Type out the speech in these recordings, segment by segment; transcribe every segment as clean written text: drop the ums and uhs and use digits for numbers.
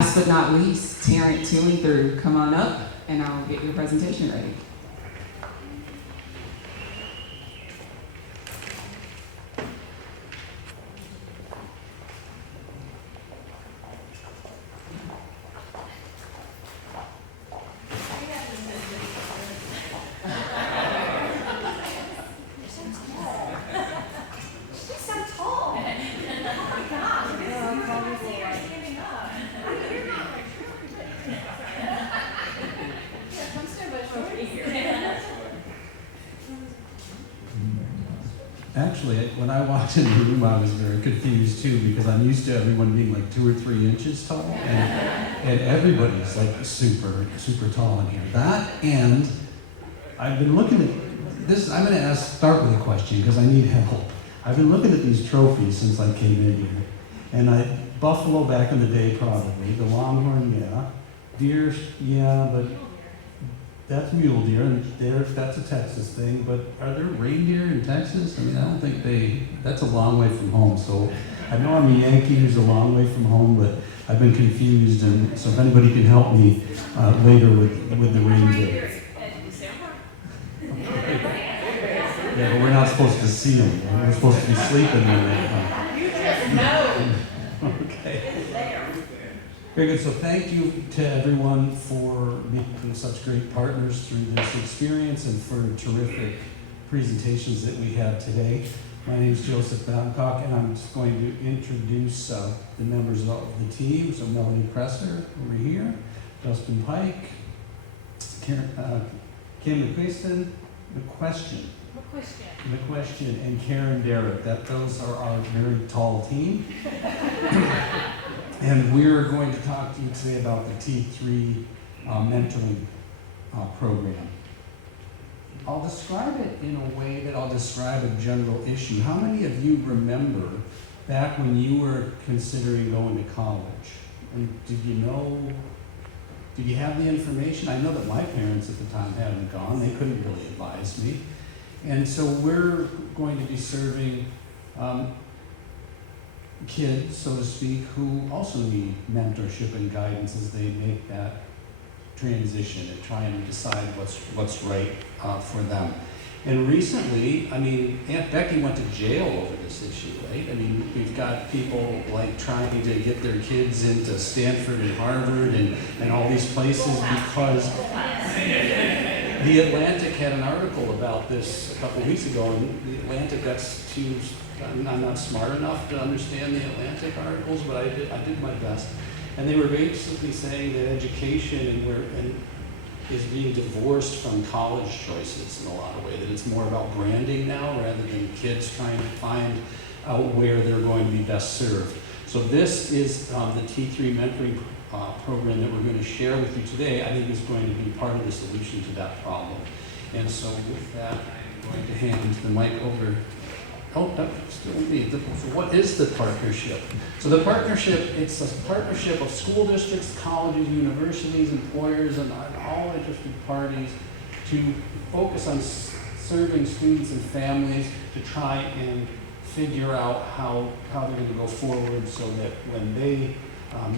Last but not least, Tarrant 2 and 3, come on up and I'll get your presentation ready. Actually, when I walked in the room, I was very confused too, because I'm used to everyone being like 2 or 3 inches tall, and everybody's like super, super tall in here. That, and I've been looking at this. I'm going to start with a question because I need help. I've been looking at these trophies since I came in here, and Buffalo back in the day probably, the Longhorn, yeah, deer, yeah, but that's mule deer, and that's a Texas thing, but are there reindeer in Texas? I mean, I don't think that's a long way from home. So I know I'm a Yankee who's a long way from home, but I've been confused, and so if anybody can help me later with the reindeer. Yeah, but we're not supposed to see them. We're supposed to be sleeping when they come. You just know. Okay. Very good. So thank you to everyone for being such great partners through this experience and for terrific presentations that we had today. My name is Joseph Babcock, and I'm just going to introduce the members of the team. So Melanie Presser over here, Dustin Pike, Kim McQuiston, McQuestion, and Karen Derrick. Those are our very tall team. And we're going to talk to you today about the T3 mentoring program. I'll describe it in a way that I'll describe a general issue. How many of you remember back when you were considering going to college? And did you have the information? I know that my parents at the time hadn't gone. They couldn't really advise me. And so we're going to be serving kids, so to speak, who also need mentorship and guidance as they make that transition and trying to decide what's right for them. And recently, I mean, Aunt Becky went to jail over this issue, right? I mean, we've got people like trying to get their kids into Stanford and Harvard and all these places because The Atlantic had an article about this a couple of weeks ago, and The Atlantic, I'm not smart enough to understand the Atlantic articles, but I did my best. And they were basically saying that education is being divorced from college choices in a lot of ways, that it's more about branding now rather than kids trying to find out where they're going to be best served. So this is the T3 mentoring program that we're going to share with you today. I think is going to be part of the solution to that problem. And so with that, I'm going to hand the mic over. Oh, that's still me. So what is the partnership? So the partnership, it's a partnership of school districts, colleges, universities, employers, and all interested parties to focus on serving students and families to try and figure out how they're going to go forward so that when they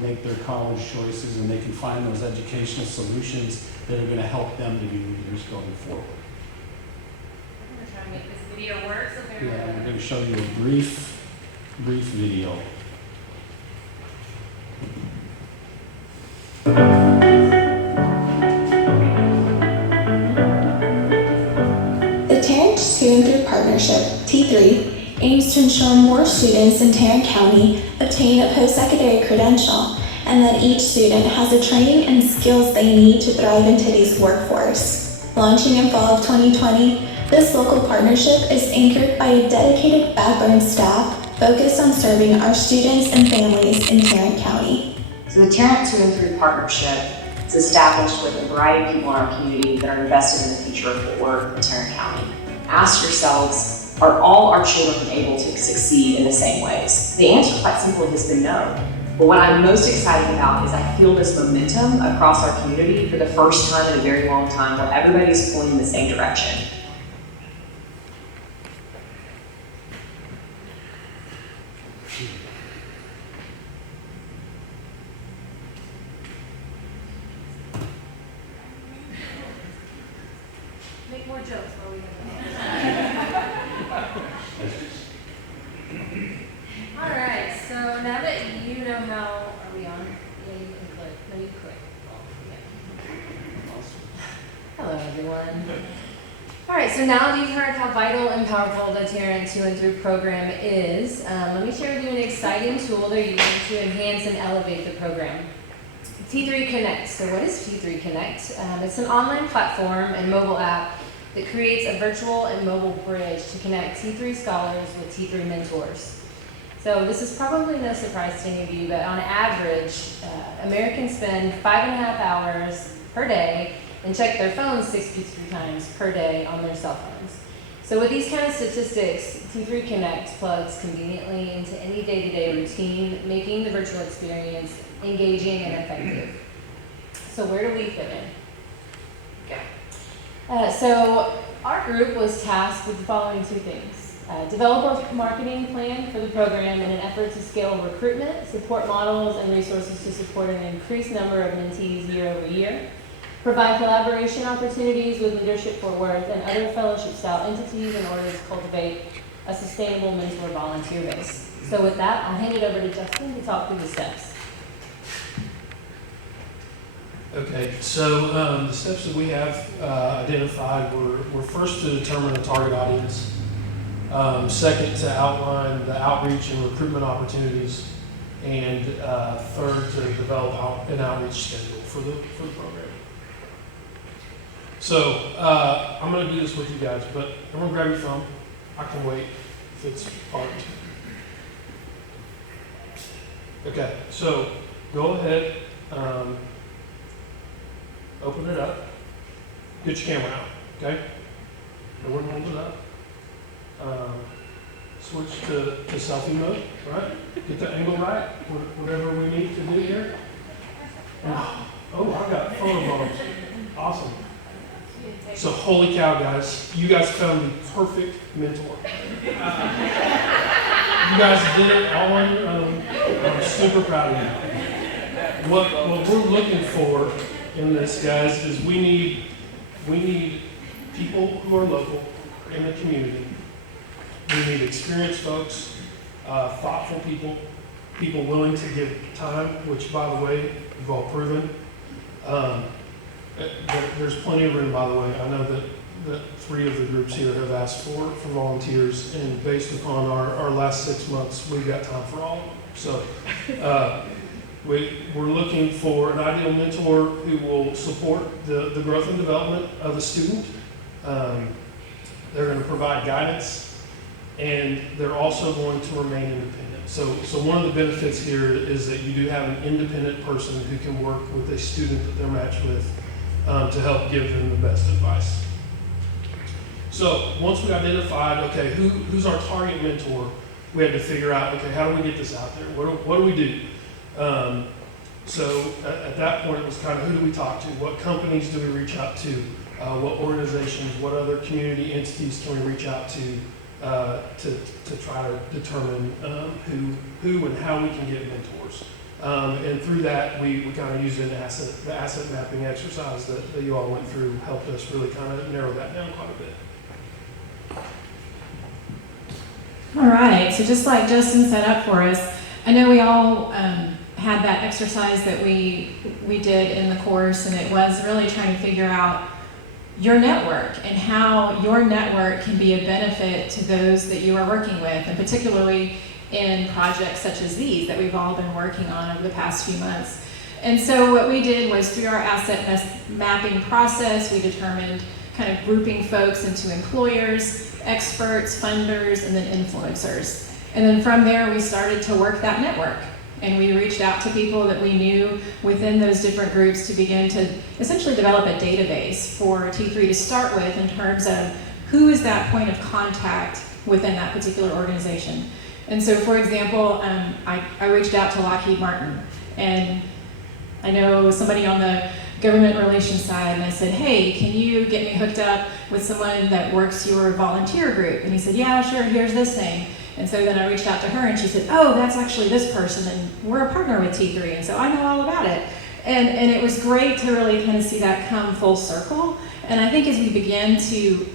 make their college choices and they can find those educational solutions that are going to help them to be leaders going forward. I'm going to try to make this video work. So Yeah, we're going to show you a brief video. The Tarrant 2 and 3 Partnership, T3, aims to ensure more students in Tarrant County obtain a post-secondary credential and that each student has the training and skills they need to thrive in today's workforce. Launching in fall of 2020, this local partnership is anchored by a dedicated backbone staff focused on serving our students and families in Tarrant County. So the Tarrant 2 and 3 Partnership is established with a variety of people in our community that are invested in the future future of Fort Worth and Tarrant County. Ask yourselves, are all our children able to succeed in the same ways? The answer quite simply has been no. But what I'm most excited about is I feel this momentum across our community for the first time in a very long time where everybody's pulling in the same direction. Make more jokes while we All right, so now that you know how, are we on? Yeah, you can click. No, you click. Oh, yeah. Hello, everyone. All right, so now that you've heard how vital and powerful the Tarrant 2 and 3 program is, let me share with you an exciting tool they're using to enhance and elevate the program. T3 Connect. So what is T3 Connect? It's an online platform and mobile app that creates a virtual and mobile bridge to connect T3 scholars with T3 mentors. So this is probably no surprise to any of you, but on average, Americans spend 5.5 hours per day and check their phones 63 times per day on their cell phones. So with these kind of statistics, T3 Connect plugs conveniently into any day-to-day routine, making the virtual experience engaging and effective. So where do we fit in? So our group was tasked with the following two things. Develop a marketing plan for the program in an effort to scale recruitment, support models and resources to support an increased number of mentees year over year. Provide collaboration opportunities with Leadership Fort Worth and other fellowship-style entities in order to cultivate a sustainable mentor volunteer base. So with that, I'll hand it over to Justin to talk through the steps. Okay, so the steps that we have identified were first to determine a target audience, second to outline the outreach and recruitment opportunities, and third to develop an outreach schedule for the program. So I'm going to do this with you guys, but I'm going to grab your phone. I can wait if it's parked. Okay, so go ahead. Open it up. Get your camera out, okay? Everyone hold it up. Switch to selfie mode, right? Get the angle right, whatever we need to do here. Oh, I got photo bombs. Awesome. So holy cow, guys. You guys found the perfect mentor. You guys did it all on your own. I'm super proud of you. What we're looking for in this, guys, is we need people who are local in the community. We need experienced folks, thoughtful people willing to give time, which, by the way, you've all proven. There's plenty of room, by the way. I know that 3 of the groups here have asked for volunteers, and based upon our last 6 months, we've got time for all of them. So we're looking for an ideal mentor who will support the growth and development of the student. They're going to provide guidance, and they're also going to remain independent. So one of the benefits here is that you do have an independent person who can work with a student that they're matched with to help give them the best advice. So once we identified, okay, who's our target mentor, we had to figure out, okay, how do we get this out there? What do we do? So at that point, it was kind of who do we talk to? What companies do we reach out to? What organizations, what other community entities can we reach out to try to determine who and how we can get mentors? And through that, we kind of used the asset mapping exercise that you all went through, helped us really kind of narrow that down quite a bit. All right, so just like Justin set up for us, I know we all had that exercise that we did in the course, and it was really trying to figure out your network and how your network can be a benefit to those that you are working with, and particularly in projects such as these that we've all been working on over the past few months. And so what we did was, through our asset mapping process, we determined kind of grouping folks into employers, experts, funders, and then influencers. And then from there, we started to work that network. And we reached out to people that we knew within those different groups to begin to essentially develop a database for T3 to start with in terms of who is that point of contact within that particular organization. And so, for example, I reached out to Lockheed Martin, and I know somebody on the government relations side, and I said, hey, can you get me hooked up with someone that works your volunteer group? And he said, yeah, sure, here's this thing. And so then I reached out to her, and she said, oh, that's actually this person, and we're a partner with T3, and so I know all about it. And it was great to really kind of see that come full circle. And I think as we begin to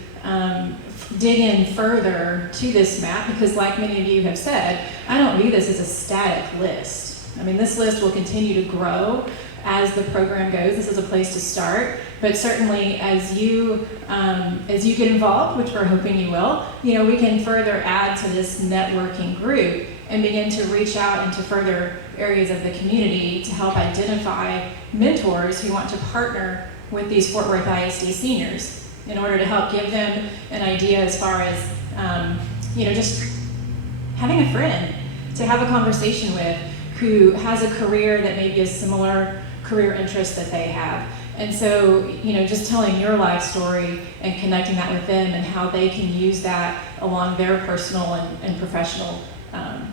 dig in further to this map, because like many of you have said, I don't view this as a static list. I mean, this list will continue to grow as the program goes. This is a place to start, but certainly as you get involved, which we're hoping you will, we can further add to this networking group and begin to reach out into further areas of the community to help identify mentors who want to partner with these Fort Worth ISD seniors in order to help give them an idea as far as, just having a friend to have a conversation with who has a career that may be a similar career interest that they have. And so, just telling your life story and connecting that with them and how they can use that along their personal and professional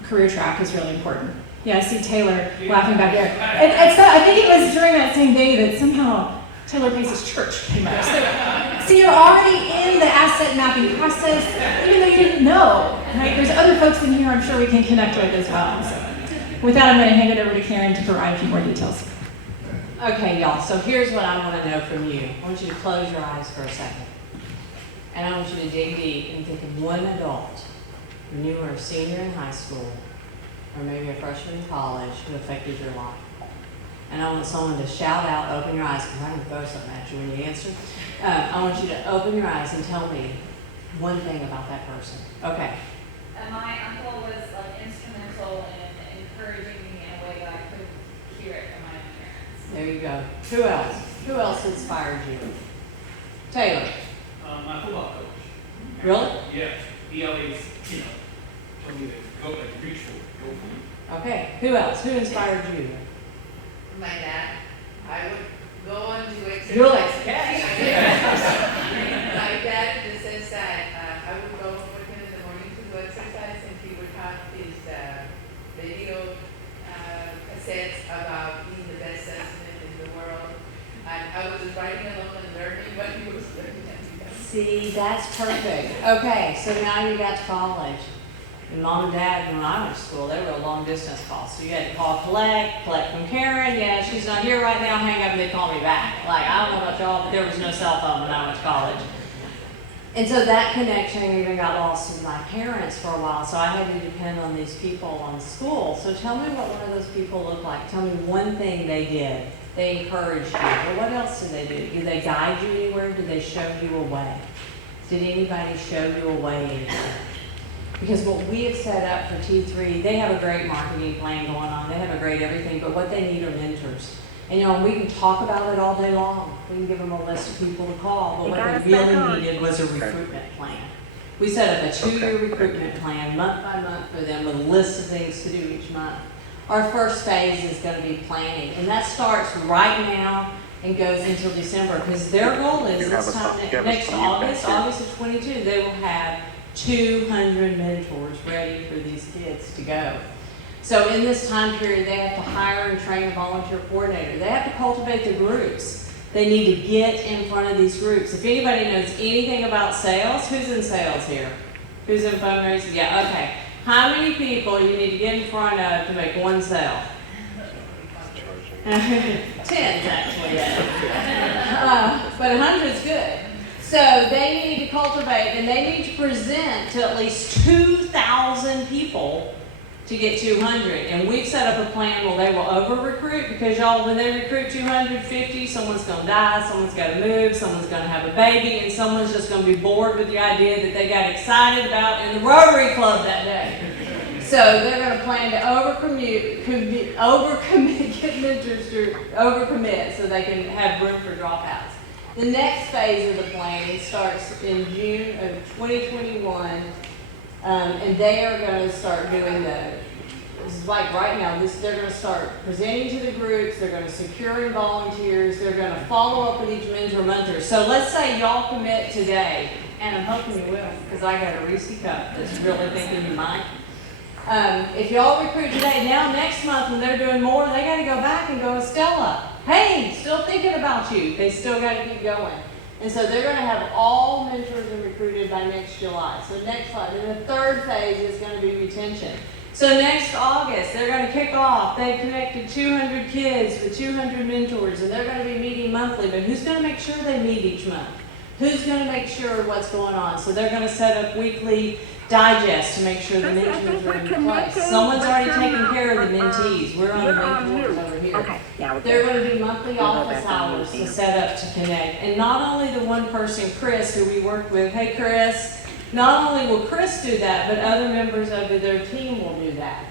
career track is really important. Yeah, I see Taylor laughing back there. I think it was during that same day that somehow Taylor Pace's church came up. So you're already in the asset mapping process, even though you didn't know, right? There's other folks in here I'm sure we can connect with as well. So with that, I'm going to hand it over to Karen to provide a few more details. Okay, y'all, so here's what I want to know from you. I want you to close your eyes for a second. And I want you to dig deep and think of one adult when you were a senior in high school or maybe a freshman in college who affected your life. And I want someone to shout out, open your eyes, because I'm going to throw something at you when you answer. I want you to open your eyes and tell me one thing about that person. Okay. My uncle was instrumental in encouraging me in a way that I couldn't hear it from my own parents. There you go. Who else? Who else inspired you? Taylor. My football coach. Really? Yeah. He always, told me to go, reach for it, go for it. Okay. Who else? Who inspired you? My dad. I would go on to exercise. You'll exercise. My dad, in the sense that I would go with him in the morning to do exercise, and he would have his video cassettes about being the best salesman in the world. And I was just riding along and learning what he was learning. See, that's perfect. Okay, so now you got to college. And mom and dad, when I went to school, they were a long distance call. So you had to call collect from Karen. Yeah, she's not here right now. Hang up and they call me back. I don't know about y'all, but there was no cell phone when I went to college. And so that connection even got lost with my parents for a while. So I had to depend on these people on school. So tell me what one of those people looked like. Tell me one thing they did. They encouraged you. Well, what else did they do? Did they guide you anywhere? Did they show you a way? Did anybody show you a way anywhere? Because what we have set up for T3, they have a great marketing plan going on. They have a great everything, but what they need are mentors. And we can talk about it all day long. We can give them a list of people to call, but what they really needed was a recruitment plan. We set up a 2-year recruitment plan, month by month for them, with a list of things to do each month. Our first phase is going to be planning, and that starts right now and goes until December, because their goal is this time next August of 22, they will have 200 mentors ready for these kids to go. So in this time period, they have to hire and train a volunteer coordinator. They have to cultivate the groups. They need to get in front of these groups. If anybody knows anything about sales, who's in sales here? Who's in fundraising? Yeah, okay. How many people you need to get in front of to make one sale? 10's actually, yeah. But 100's good. So they need to cultivate, and they need to present to at least 2,000 people to get 200. And we've set up a plan where they will over-recruit, because y'all, when they recruit 250, someone's going to die, someone's got to move, someone's going to have a baby, and someone's just going to be bored with the idea that they got excited about in the Rotary Club that day. So they're going to plan to get mentors to overcommit so they can have room for dropouts. The next phase of the plan starts in June of 2021, and they are going to start doing This is like right now, they're gonna start presenting to the groups, they're gonna secure in volunteers, they're gonna follow up with each mentor mentor. So let's say y'all commit today, and I'm hoping you will, because I got a Reese cup that's really thinking you might. If y'all recruit today, now next month when they're doing more, they gotta go back and go, Stella, hey, still thinking about you. They still gotta keep going. And so they're gonna have all mentors and recruited by next July. So next slide. Then the third phase is gonna be retention. So next August, they're gonna kick off. They've connected 200 kids with 200 mentors, and they're gonna be meeting monthly. But who's gonna make sure they meet each month? Who's gonna make sure what's going on? So they're gonna set up weekly digests to make sure the mentors are in place. Someone's already taken care of the mentees. We're on the mentors over here. Okay, yeah, They're going to do monthly office hours to set up to connect. And not only the one person, Chris, who we worked with, hey Chris, not only will Chris do that, but other members of their team will do that.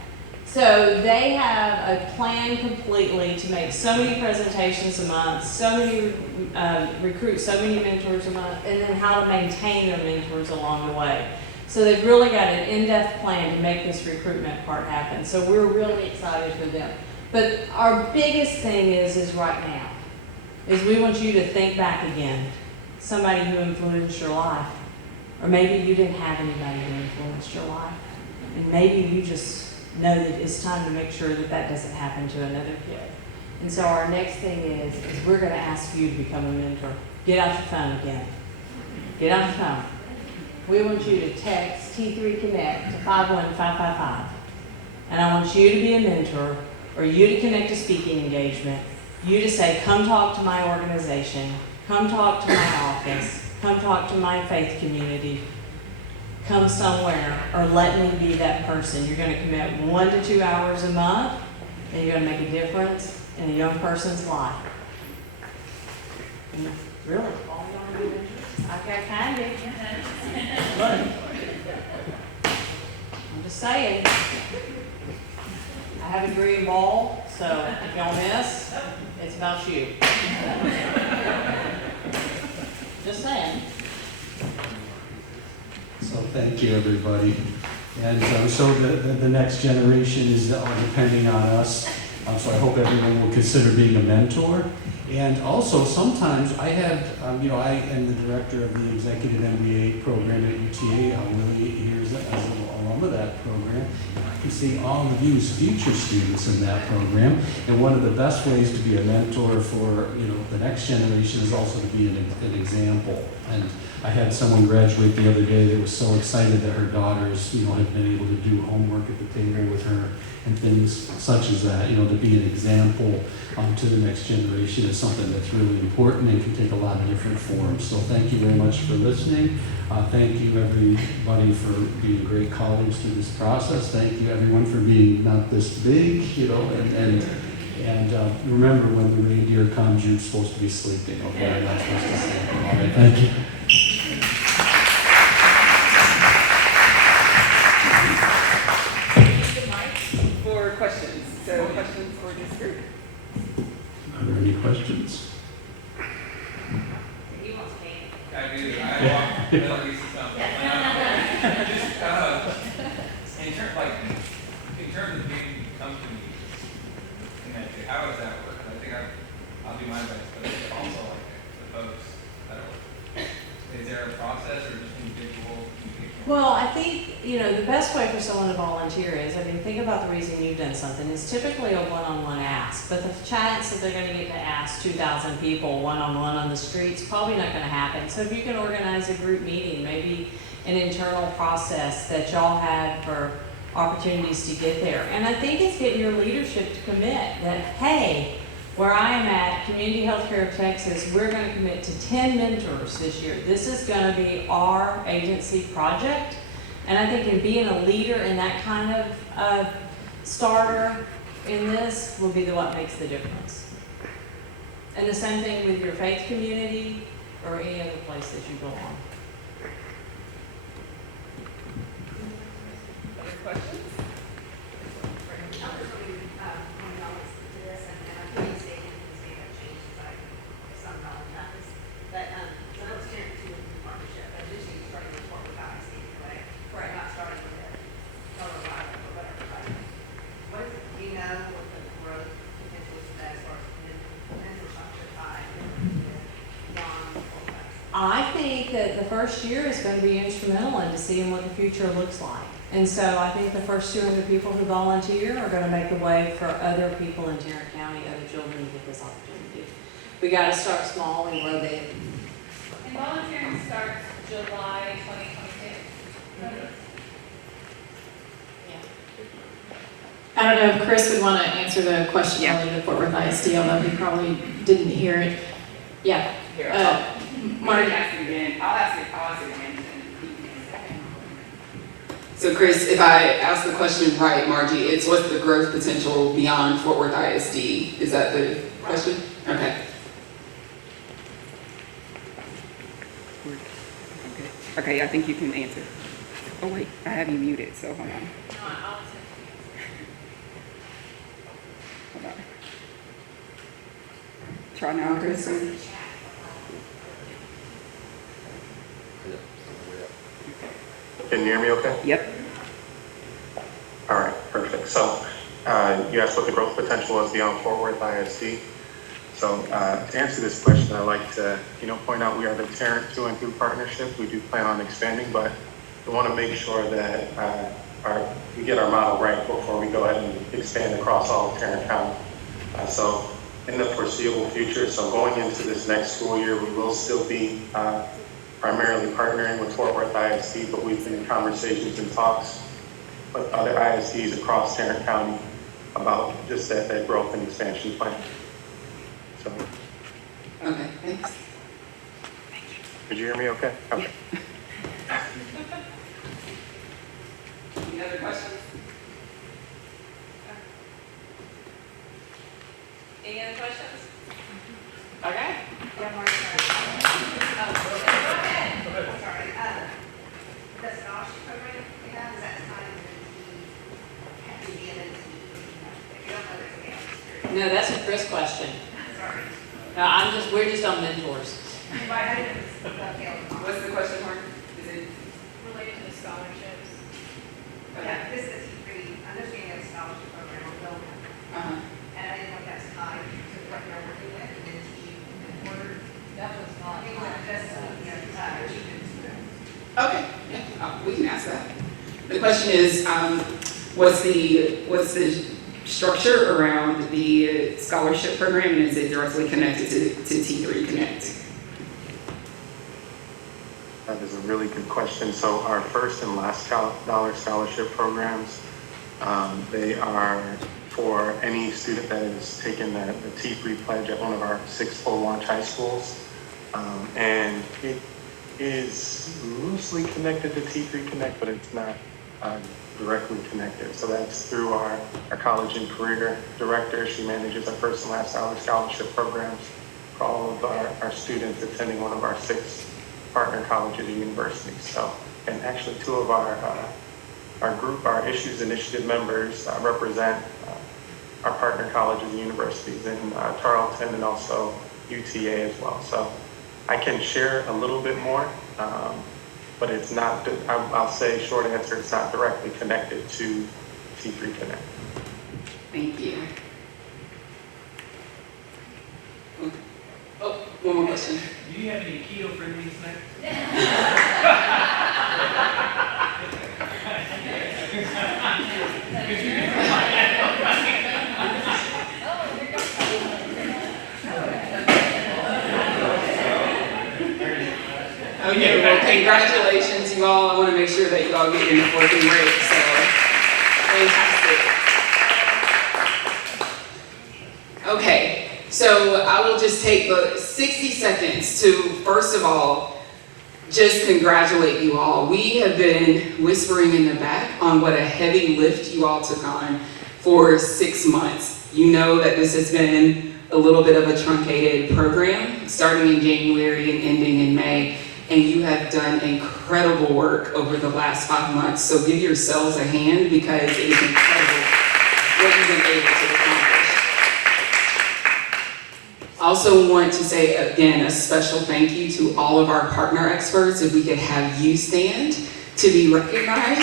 So they have a plan completely to make so many presentations a month, so many recruit so many mentors a month, and then how to maintain their mentors along the way. So they've really got an in-depth plan to make this recruitment part happen. So we're really excited for them. But our biggest thing is right now, is we want you to think back again. Somebody who influenced your life. Or maybe you didn't have anybody who influenced your life. And maybe you just know that it's time to make sure that that doesn't happen to another kid. And so our next thing is we're going to ask you to become a mentor. Get out your phone again. Get out your phone. We want you to text T3 Connect to 51555. And I want you to be a mentor, or you to connect a speaking engagement, you to say, come talk to my organization, come talk to my office, come talk to my faith community, come somewhere, or let me be that person. You're going to commit 1 to 2 hours a month, and you're going to make a difference in a young person's life. And really, all you want to do is I kind of. I'm just saying. I have a green ball, so if y'all miss, it's about you. Just saying. So thank you, everybody. And so the next generation is depending on us. So I hope everyone will consider being a mentor. And also, sometimes I have, I am the director of the Executive MBA program at UTA. I'm really here as an alum of that program. I can see all of you as future students in that program. And one of the best ways to be a mentor for, the next generation is also to be an example. And I had someone graduate the other day that was so excited that her daughters, have been able to do homework at the table with her and things such as that. To be an example to the next generation is something that's really important and can take a lot of different forms. So thank you very much for listening. Thank you everybody for being great colleagues through this process. Thank you everyone for being not this big, and remember when the reindeer comes, you're supposed to be sleeping, okay? You're not supposed to sleep. All right, thank you. For questions. So questions for this group. Are there any questions? He wants cake. I do. I walk Middle East or something. Just, in terms of being company connected, how does that work? I think I'll do my best, but also the folks that are, is there a process or just individual communication? Well, I think, the best way for someone to volunteer is, think about the reason you've done something. It's typically a one-on-one ask, but the chance that they're going to get to ask 2,000 people one-on-one on the streets probably not going to happen. So if you can organize a group meeting, maybe an internal process that y'all have for opportunities to get there. And I think it's getting your leadership to commit that, hey, where I am at, Community Healthcare of Texas, we're going to commit to 10 mentors this year. This is going to be our agency project. And I think in being a leader in that kind of starter in this will be what makes the difference. And the same thing with your faith community or any other place that you belong. Other questions? that the first year is going to be instrumental into seeing what the future looks like. And so I think the first 200 people who volunteer are going to make the way for other people in Tarrant County, other children to get this opportunity. We got to start small and grow big. And volunteering starts July 2022. I don't know if Chris would want to answer the question related to Fort Worth ISD, although he probably didn't hear it. Yeah. Here, Marty. I'll ask it again. I'll ask it again. So Chris, if I ask the question right, Margie, it's what's the growth potential beyond Fort Worth ISD? Is that the question? Okay. Okay, I think you can answer. Oh wait, I have you muted, so hold on. Hold on. Try now, Chris. Can you hear me okay? Yep. All right, perfect. So you asked what the growth potential is beyond Fort Worth ISD. So to answer this question, I'd like to point out we are the Tarrant 2 and 2 partnership. We do plan on expanding, but we want to make sure that we get our model right before we go ahead and expand across all of Tarrant County. So in the foreseeable future, so going into this next school year, we will still be primarily partnering with Fort Worth ISD, but we've been in conversations and talks with other ISDs across Tarrant County about just that growth and expansion plan. So, Okay, thanks. did you hear me okay? Okay. Any other questions? Any other questions? Okay. Yeah, Mark, sorry. Sorry. The scholarship program we have, is that tied to the MNT? If you don't know, there's a gap. No, that's a Chris question. Sorry. We're just on mentors. Right, I didn't, okay. What's the question, Mark? Is it? Related to the scholarships. Okay. Yeah, this is a T3, understanding of the scholarship program on Belmont. Uh-huh. And I didn't know if that's tied to what you're working with, and then in order. That was not. Things that just, achievements. Okay, yeah, we can ask that. The question is, what's the structure around the scholarship program, and is it directly connected to T3 Connect? That is a really good question. So our first and last dollar scholarship programs, they are for any student that has taken the T3 pledge at one of our 6 full launch high schools. And it is loosely connected to T3 Connect, but it's not directly connected. So that's through our college and career director. She manages our first and last dollar scholarship programs for all of our students attending one of our 6 partner colleges and universities. So, and actually 2 of our group, our Issues Initiative members represent our partner colleges and universities in Tarleton and also UTA as well. So I can share a little bit more, but it's not, I'll say short answer, it's not directly connected to T3 Connect. Thank you. Oh, one more question. Do you have any keto-friendly snacks? Okay, well, congratulations, you all. I want to make sure that you all get your networking rate, so fantastic. Okay, so I will just take the 60 seconds to, first of all, just congratulate you all. We have been whispering in the back on what a heavy lift you all took on for 6 months. You know that this has been a little bit of a truncated program, starting in January and ending in May. And you have done incredible work over the last 5 months. So give yourselves a hand, because it is incredible what you've been able to accomplish. I also want to say, again, a special thank you to all of our partner experts. If we could have you stand to be recognized.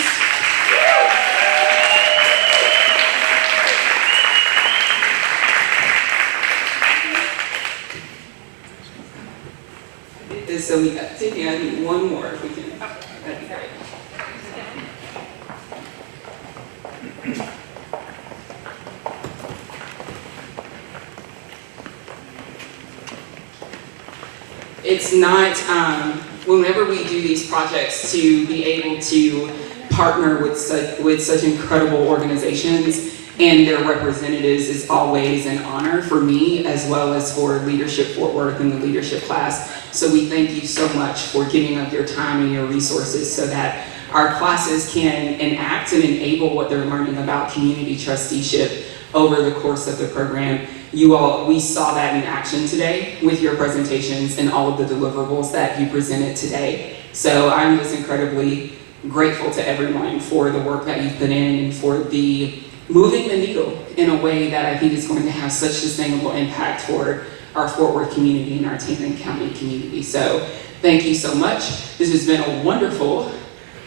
It's So we got Tiffany, I need one more if we can. That'd be great. It's not, whenever we do these projects, to be able to partner with such incredible organizations and their representatives is always an honor for me, as well as for Leadership Fort Worth and the Leadership Class. So we thank you so much for giving up your time and your resources so that our classes can enact and enable what they're learning about community trusteeship over the course of the program. We saw that in action today with your presentations and all of the deliverables that you presented today. So I'm just incredibly grateful to everyone for the work that you've put in and for the moving the needle in a way that I think is going to have such sustainable impact for our Fort Worth community and our Taylor County community. So thank you so much. This has been a wonderful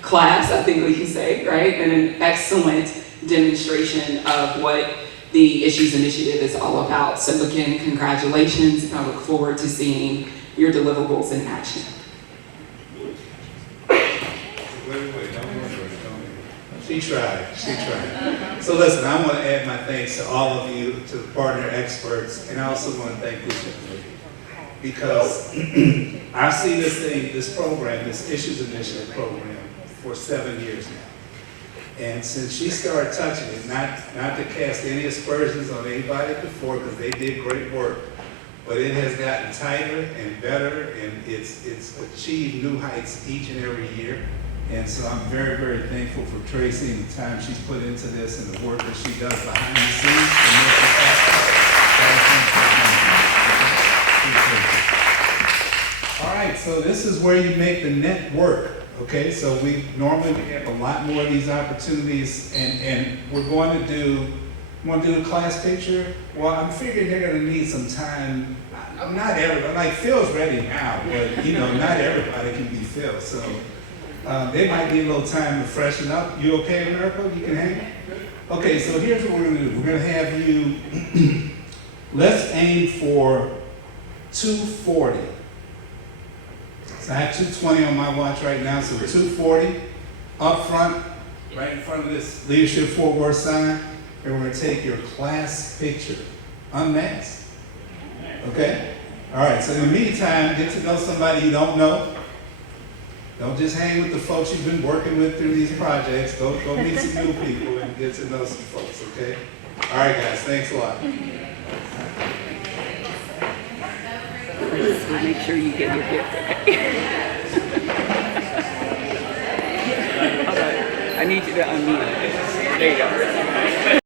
class, I think we can say, right? And an excellent demonstration of what the Issues Initiative is all about. So again, congratulations, and I look forward to seeing your deliverables in action. She tried. So listen, I want to add my thanks to all of you, to the partner experts, and I also want to thank Bishop because I've seen this program, this Issues Initiative program, for 7 years now. And since she started touching it, not to cast any aspersions on anybody before, because they did great work, but it has gotten tighter and better, and it's achieved new heights each and every year. And so I'm very, very thankful for Tracy and the time she's put into this and the work that she does behind the scenes to make it happen. All right, so this is where you make the net work. Okay, so we normally have a lot more of these opportunities, and we're going to do the class picture. Well, I'm figuring they're going to need some time. Not everybody, like Phil's ready now, but not everybody can be Phil. So they might need a little time to freshen up. You okay, America? You can hang? Okay, so here's what we're going to do. We're going to have you, let's aim for 240. So I have 220 on my watch right now, so 240 up front, right in front of this Leadership Fort Worth sign, and we're going to take your class picture, unmasked. Okay? All right, so in the meantime, get to know somebody you don't know. Don't just hang with the folks you've been working with through these projects. Go meet some new people and get to know some folks, okay? All right, guys, thanks a lot. Make sure you get your gift, okay? I need you to unmute. There you go.